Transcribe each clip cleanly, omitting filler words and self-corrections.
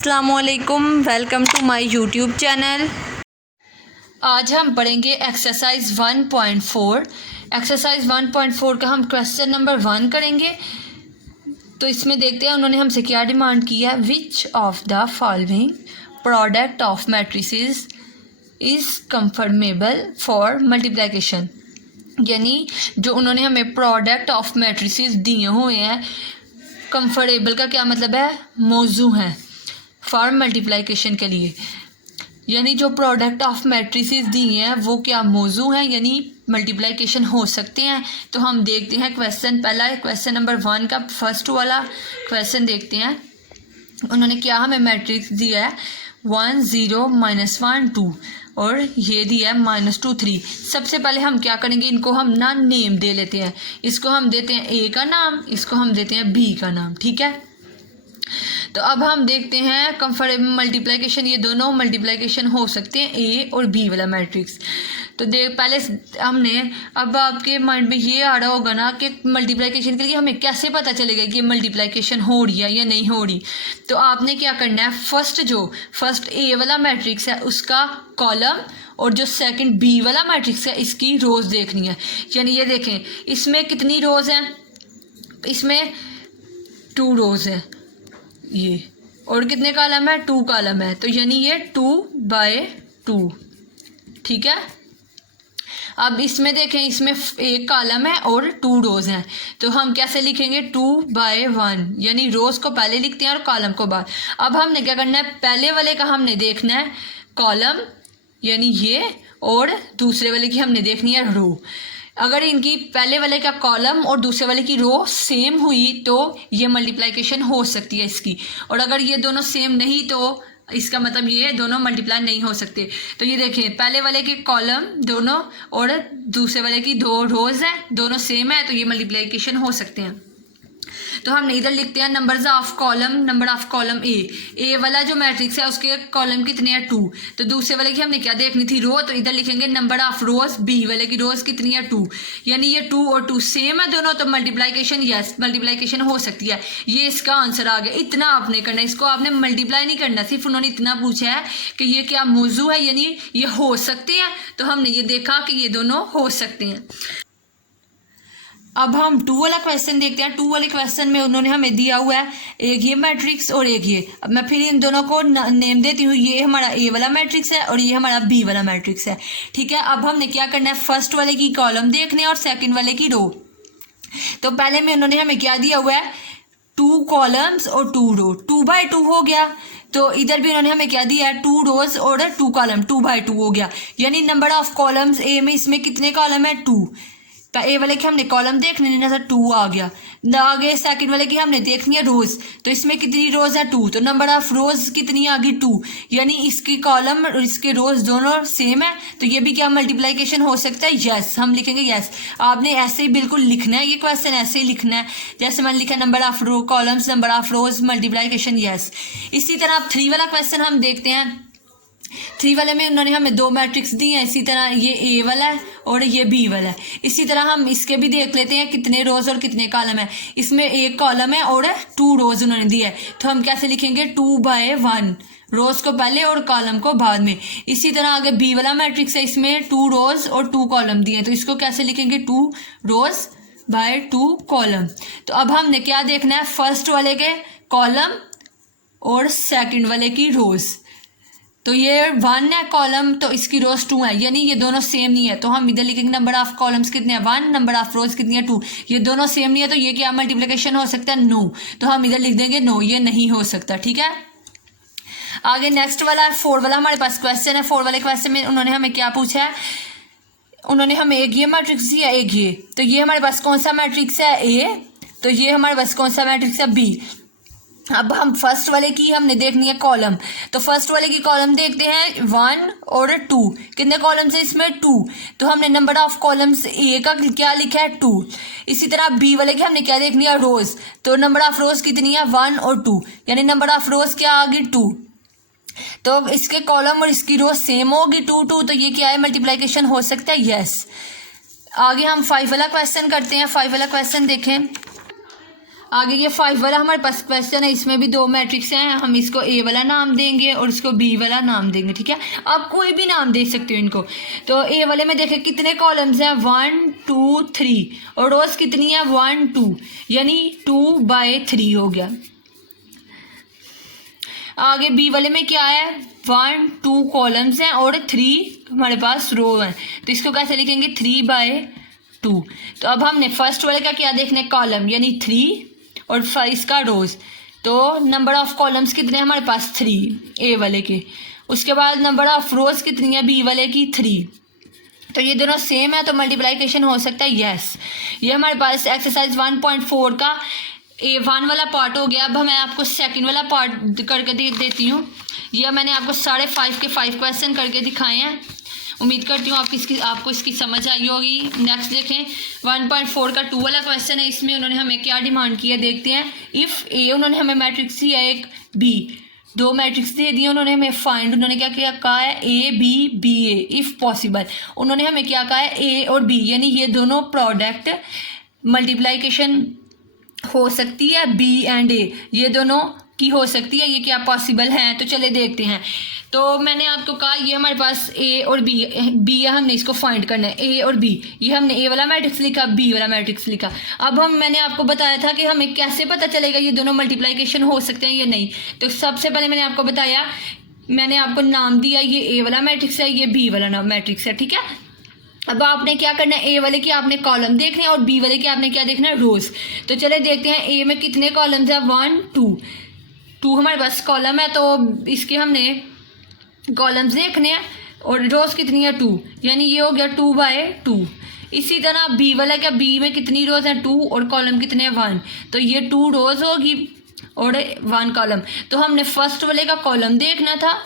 अस्सलामुअलैकुम, welcome to my YouTube channel. आज हम पढ़ेंगे एक्सरसाइज 1.4। एक्सरसाइज 1.4 का हम क्वेश्चन नंबर 1 करेंगे। तो इसमें देखते हैं उन्होंने हमसे क्या डिमांड की है। Which of the following product of matrices is confirmable for multiplication. यानी जो उन्होंने हमें प्रोडक्ट ऑफ मैट्रिसेस दिए हुए हैं, कंफर्टेबल का क्या मतलब है, मौजू हैं फॉर मल्टीप्लिकेशन के लिए। यानी जो प्रोडक्ट ऑफ मैट्रिसेस दी हैं वो क्या मौजू हैं, यानी मल्टीप्लिकेशन हो सकते हैं। तो हम देखते हैं क्वेश्चन, पहला क्वेश्चन नंबर 1 का फर्स्ट वाला क्वेश्चन देखते हैं। उन्होंने क्या हमें मैट्रिक्स दिया है 1 0 -1 2 और ये दिया है -2 3। सबसे पहले हम क्या करेंगे, इनको हम ना नेम दे लेते हैं। इसको हम देते हैं ए का नाम, इसको हम देते हैं बी का नाम, ठीक है। तो अब हम देखते हैं कंफर्टेबल मल्टीप्लिकेशन, ये दोनों मल्टीप्लिकेशन हो सकते हैं ए और बी वाला मैट्रिक्स। तो पहले हमने, अब आपके माइंड में ये आ रहा होगा ना कि मल्टीप्लिकेशन के लिए हमें कैसे पता चलेगा कि मल्टीप्लिकेशन हो रही है या नहीं हो रही। तो आपने क्या करना है, फर्स्ट ए वाला मैट्रिक्स है उसका कॉलम और जो सेकंड बी वाला मैट्रिक्स है इसकी रोज देखनी है। यानी ये देखें इसमें कितनी रोज हैं, इसमें 2 रोज है ये, और कितने कॉलम है, 2 कॉलम है। तो यानी ये 2/2, ठीक है। अब इसमें देखें इसमें 1 कॉलम है और 2 रोज हैं। तो हम कैसे लिखेंगे 2/1, यानी रोज को पहले लिखते हैं और कॉलम को बाद। अब हमने क्या करना है, पहले वाले का हमने देखना है कॉलम यानी ये, और दूसरे वाले की हमने देखनी है रो। अगर इनकी पहले वाले का कॉलम और दूसरे वाले की रो सेम हुई तो ये मल्टीप्लिकेशन हो सकती है इसकी, और अगर ये दोनों सेम नहीं तो इसका मतलब ये दोनों मल्टीप्लाई नहीं हो सकते। तो ये देखें पहले वाले के कॉलम दोनों और दूसरे वाले की 2 रोज हैं, दोनों सेम है, तो ये मल्टीप्लिकेशन हो सकते हैं। तो हम इधर लिखते हैं नंबर ऑफ कॉलम ए वाला जो मैट्रिक्स है उसके कॉलम कितने हैं 2। तो दूसरे वाले की हमने क्या देखनी थी, रो। तो इधर लिखेंगे नंबर ऑफ रोज, बी वाले की रोज कितनी है 2। यानी ये 2 और 2 सेम है दोनों, तो मल्टीप्लिकेशन, यस मल्टीप्लिकेशन हो सकती है। ये इसका आंसर आ गया। इतना आपने करना है, इसको आपने मल्टीप्लाई नहीं करना, सिर्फ उन्होंने इतना पूछा है कि ये क्या मौजू है, यानी ये हो सकते हैं। तो हमने ये देखा कि ये दोनों हो सकते हैं। अब हम 2 वाला क्वेश्चन देखते हैं। 2 वाले क्वेश्चन में उन्होंने हमें दिया हुआ है एक ये मैट्रिक्स और एक ये। अब मैं फिर इन दोनों को नेम देती हूँ। ये हमारा ए वाला मैट्रिक्स है और ये हमारा बी वाला मैट्रिक्स है, ठीक है। अब हमने क्या करना है, फर्स्ट वाले की कॉलम देखने और सेकंड वाले की रो। तो पहले में उन्होंने हमें क्या दिया हुआ है, 2 कॉलम्स और 2 रो, 2/2 हो गया। तो इधर भी उन्होंने हमें क्या दिया है, 2 रोज और 2 कॉलम, 2/2 हो गया। यानी नंबर ऑफ कॉलम्स ए में इसमें कितने कॉलम है 2। ए वाले की हमने कॉलम देखने नहीं था, 2 आ गया। आगे सेकंड वाले की हमने देखनी है रोज, तो इसमें कितनी रोज है 2। तो नंबर ऑफ रोज कितनी आ गई 2। यानी इसकी कॉलम और इसके रोज दोनों सेम है, तो ये भी क्या मल्टीप्लिकेशन हो सकता है, यस। हम लिखेंगे यस। आपने ऐसे ही बिल्कुल लिखना है, ये क्वेश्चन ऐसे ही लिखना है जैसे मैंने लिखा number of row columns number of rows multiplication, yes. इसी तरह आप 3 वाला क्वेश्चन हम देखते हैं। 3 वाले में उन्होंने हमें 2 मैट्रिक्स दी हैं, इसी तरह ये ए वाला है और ये बी वाला है। इसी तरह हम इसके भी देख लेते हैं कितने रोज और कितने कॉलम है। इसमें 1 कॉलम है और 2 रोज उन्होंने दिया है, तो हम कैसे लिखेंगे 2/1, रोज को पहले और कॉलम को बाद में। इसी तरह आगे बी वाला मैट्रिक्स है, इसमें 2 रोज और 2 कॉलम दिए हैं, तो इसको कैसे लिखेंगे 2 रोज बाय 2 कॉलम। तो अब हमने क्या देखना है, फर्स्ट वाले के कॉलम और सेकंड वाले की रोज। तो ये 1 है कॉलम, तो इसकी रोज 2 है, यानी ये दोनों सेम नहीं है। तो हम इधर लिखेंगे नंबर ऑफ कॉलम्स कितने हैं 1, नंबर ऑफ रोज कितनी है 2। ये दोनों सेम नहीं है, तो ये क्या मल्टीप्लिकेशन हो सकता है, नो। तो हम इधर लिख देंगे नो, ये नहीं हो सकता, ठीक है। आगे नेक्स्ट वाला 4 वाला हमारे पास क्वेश्चन है। 4 वाले क्वेश्चन में उन्होंने हमें क्या पूछा है, उन्होंने हमें एक ये मैट्रिक्स दिया एक ये। तो ये हमारे पास कौन सा मैट्रिक्स है ए, तो ये हमारे पास कौन सा मैट्रिक्स है बी। अब हम फर्स्ट वाले की हमने देखनी है कॉलम। तो फर्स्ट वाले की कॉलम देखते हैं 1 और 2। कितने कॉलम्स है इसमें 2। तो हमने नंबर ऑफ कॉलम्स ए का क्या लिखा है 2। इसी तरह बी वाले की हमने क्या देखनी है रोज। तो नंबर ऑफ रोज कितनी है 1 और 2, यानी नंबर ऑफ रोज क्या आ गई 2। तो इसके कॉलम और इसकी रोज सेम होगी 2 2, तो ये क्या है मल्टीप्लिकेशन हो सकता है, यस। आगे हम 5 वाला क्वेश्चन करते हैं। 5 वाला क्वेश्चन देखें। आगे ये 5 वाला हमारे पास क्वेश्चन है, इसमें भी 2 मैट्रिक्स हैं, हम इसको ए वाला नाम देंगे और इसको बी वाला नाम देंगे, ठीक है। आप कोई भी नाम दे सकते हो इनको। तो ए वाले में देखें कितने कॉलम्स हैं, 1 2 3 और रोज कितनी है 1 2, यानी 2/3 हो गया। आगे बी वाले में क्या है, 1 2 कॉलम्स हैं और 3 हमारे पास रो हैं, तो इसको कैसे लिखेंगे 3/2। तो अब हमने फर्स्ट वाले का क्या देखना है, कॉलम यानी 3 और 5 का रोज। तो नंबर ऑफ कॉलम्स कितने हैं हमारे पास 3 ए वाले के। उसके बाद नंबर ऑफ रोज कितनी है बी वाले की 3। तो ये दोनों सेम है तो मल्टीप्लाइकेशन हो सकता है, यस। ये हमारे पास एक्सरसाइज 1.4 का A1 वाला पार्ट हो गया। अब मैं आपको सेकंड वाला पार्ट करके देती हूँ। यह मैंने आपको 5.5 के 5 क्वेश्चन करके दिखाए हैं। उम्मीद करती हूँ आपको इसकी समझ आई होगी। नेक्स्ट देखें 1.4 का 2 वाला क्वेश्चन है। इसमें उन्होंने हमें क्या डिमांड की है देखते हैं। इफ़ ए, उन्होंने हमें मैट्रिक्स दिया है एक, बी, 2 मैट्रिक्स दे दिए उन्होंने हमें। फाइंड, उन्होंने क्या कहा है, A B B A if possible. उन्होंने हमें क्या कहा है, ए और बी यानी ये दोनों प्रोडक्ट मल्टीप्लाइकेशन हो सकती है, बी एंड ए ये दोनों की हो सकती है, ये क्या पॉसिबल है। तो चले देखते हैं। तो मैंने आपको कहा ये हमारे पास ए और बी है, हमने इसको फाइंड करना है। ए और बी, ये हमने ए वाला मैट्रिक्स लिखा, बी वाला मैट्रिक्स लिखा। अब मैंने आपको बताया था कि हमें कैसे पता चलेगा ये दोनों मल्टीप्लाइकेशन हो सकते हैं या नहीं। तो सबसे पहले मैंने आपको बताया, मैंने आपको नाम दिया, ये ए वाला मैट्रिक्स है, ये बी वाला मैट्रिक्स है, ठीक है। अब आपने क्या करना है, ए वाले की आपने कॉलम देखने हैं और बी वाले की आपने क्या देखना है, रोज। तो चले देखते हैं ए में कितने कॉलम्स है, 1 2 हमारे पास कॉलम है, तो इसके हमने कॉलम्स देखने हैं और रोज कितनी है 2, यानी ये हो गया 2/2। इसी तरह बी वाला क्या, बी में कितनी रोज है 2 और कॉलम कितने हैं 1, तो ये 2 रोज होगी और 1 कॉलम। तो हमने फर्स्ट वाले का कॉलम देखना था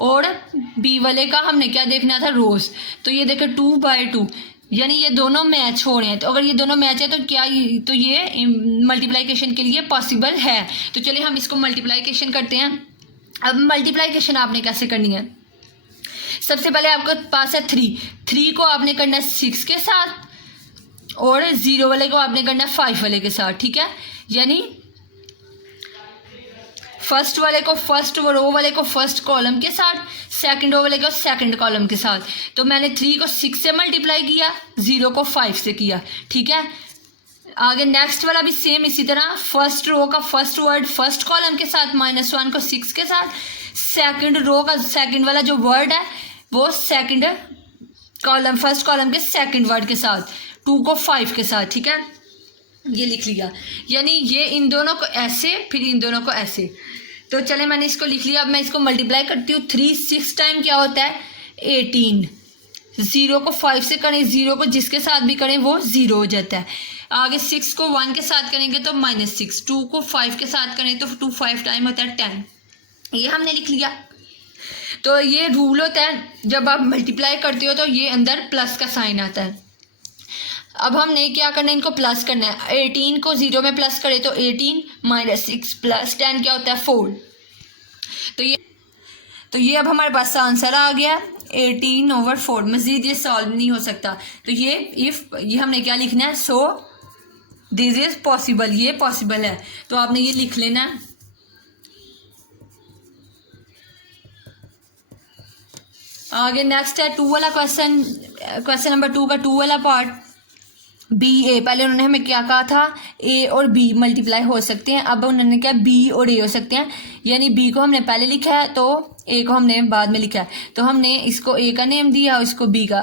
और बी वाले का हमने क्या देखना था, रोज। तो ये देखें 2/2 यानी ये दोनों मैच हो रहे हैं। तो अगर ये दोनों मैच है तो क्या, तो ये मल्टीप्लाइकेशन के लिए पॉसिबल है। तो चलिए हम इसको मल्टीप्लाइकेशन करते हैं। अब मल्टीप्लाइकेशन आपने कैसे करनी है, सबसे पहले आपके पास है 3 को आपने करना है 6 के साथ और 0 वाले को आपने करना है 5 वाले के साथ, ठीक है। यानी फर्स्ट वाले को फर्स्ट रो वाले को फर्स्ट कॉलम के साथ, सेकंड रो वाले को सेकंड कॉलम के साथ। तो मैंने 3 को 6 से मल्टीप्लाई किया, 0 को 5 से किया, ठीक है। आगे नेक्स्ट वाला भी सेम इसी तरह, फर्स्ट रो का फर्स्ट वर्ड फर्स्ट कॉलम के साथ, -1 को 6 के साथ, सेकंड रो का सेकंड वाला जो वर्ड है वो सेकंड कॉलम फर्स्ट कॉलम के सेकंड वर्ड के साथ, 2 को 5 के साथ, ठीक है। ये लिख लिया, यानी ये इन दोनों को ऐसे फिर इन दोनों को ऐसे। तो चले मैंने इसको लिख लिया। अब मैं इसको मल्टीप्लाई करती हूँ। 3 6 टाइम क्या होता है, 18। 0 को 5 से करें, 0 को जिसके साथ भी करें वो 0 हो जाता है। आगे 6 को 1 के साथ करेंगे तो -6, 2 को 5 के साथ करें तो 2 5 टाइम होता है 10। ये हमने लिख लिया। तो ये रूल होता है, जब आप मल्टीप्लाई करते हो तो ये अंदर प्लस का साइन आता है। अब हमने क्या करना है, इनको प्लस करना है। 18 को 0 में प्लस करें तो 18 -6 + 10 क्या होता है 4। तो ये अब हमारे पास आंसर आ गया 18/4। मज़ीद ये सॉल्व नहीं हो सकता। तो ये हमने क्या लिखना है, सो दिस इज पॉसिबल, ये पॉसिबल है। तो आपने ये लिख लेना है। आगे नेक्स्ट है 2 वाला क्वेश्चन नंबर 2 का 2 वाला पार्ट, बी ए। पहले उन्होंने हमें क्या कहा था, ए और बी मल्टीप्लाई हो सकते हैं। अब उन्होंने क्या, बी और ए हो सकते हैं, यानी बी को हमने पहले लिखा है तो ए को हमने बाद में लिखा है। तो हमने इसको ए का नेम दिया और इसको बी का।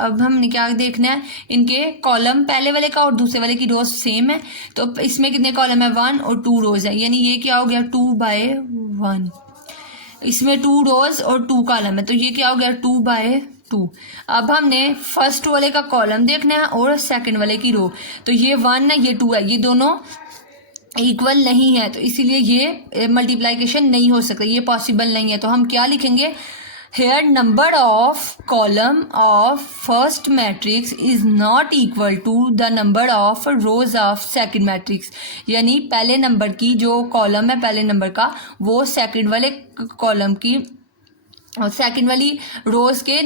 अब हमने क्या देखना है, इनके कॉलम पहले वाले का और दूसरे वाले की रोज सेम है। तो इसमें कितने कॉलम है, 1 और 2 रोज है, यानी ये क्या हो गया 2/1। इसमें 2 रोज और 2 कॉलम है, तो ये क्या हो गया 2/2। अब हमने फर्स्ट वाले का कॉलम देखना है और सेकंड वाले की रो। तो ये 1 है, ये 2 है, ये दोनों इक्वल नहीं है, तो इसीलिए ये मल्टीप्लाइकेशन नहीं हो सकता, ये पॉसिबल नहीं है। तो हम क्या लिखेंगे, here number of column of first matrix is not equal to the number of rows of second matrix. यानी पहले नंबर की जो कॉलम है पहले नंबर का, वो सेकंड वाले कॉलम की और सेकंड वाली रोज के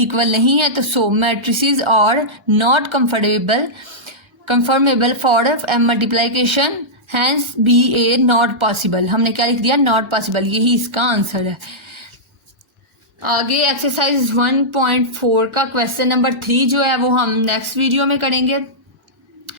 इक्वल नहीं है। तो so matrices are not comfortable conformable for m multiplication, hence B A not possible. हमने क्या लिख दिया? नॉट पॉसिबल, यही इसका आंसर है। आगे एक्सरसाइज 1.4 का क्वेश्चन नंबर 3 जो है वो हम नेक्स्ट वीडियो में करेंगे।